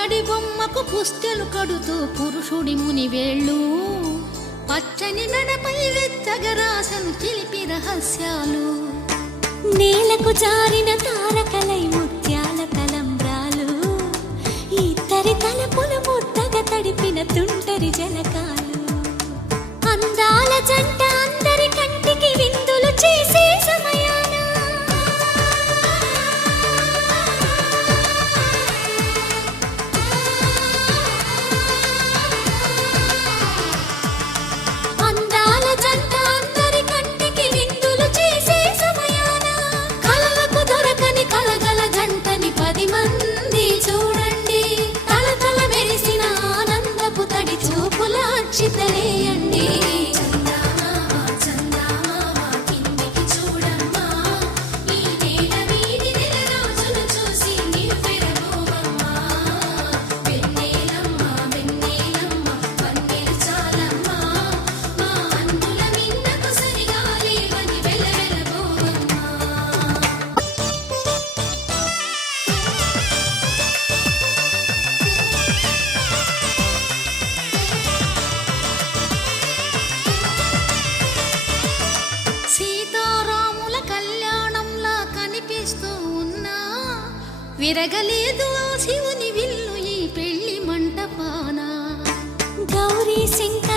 పుత్తడి బొమ్మకు పుస్తెలు కడుతూ పురుషుడి ముని వేళ్ళు పచ్చని మెడపై వెచ్చగరాసను చిలిపి రహస్యాలు నేలకు జారిన తారకలై ముత్యాల తలంబ్రాలు ఇద్దరి తలపులు ముద్దగా తడిపిన తుంటరి జలకాలు అందాల జంట అందరి కంటికి విందులు చేసే సమయాన అందాల జంట అందరి కంటికి విందులు చేసే సమయాన కలలకు దొరకని కలగల జంటని 10 మంది చూడండి తలతల మెరిసిన ఆనందపు తడి చూపుల అక్షితలేయండి సీతారాముల కళ్యాణంలా కనిపిస్తూ ఉన్నా విరగలేదు ఆ శివుని విల్లు ఈ పెళ్లి మంటపాన గౌరీ శంకర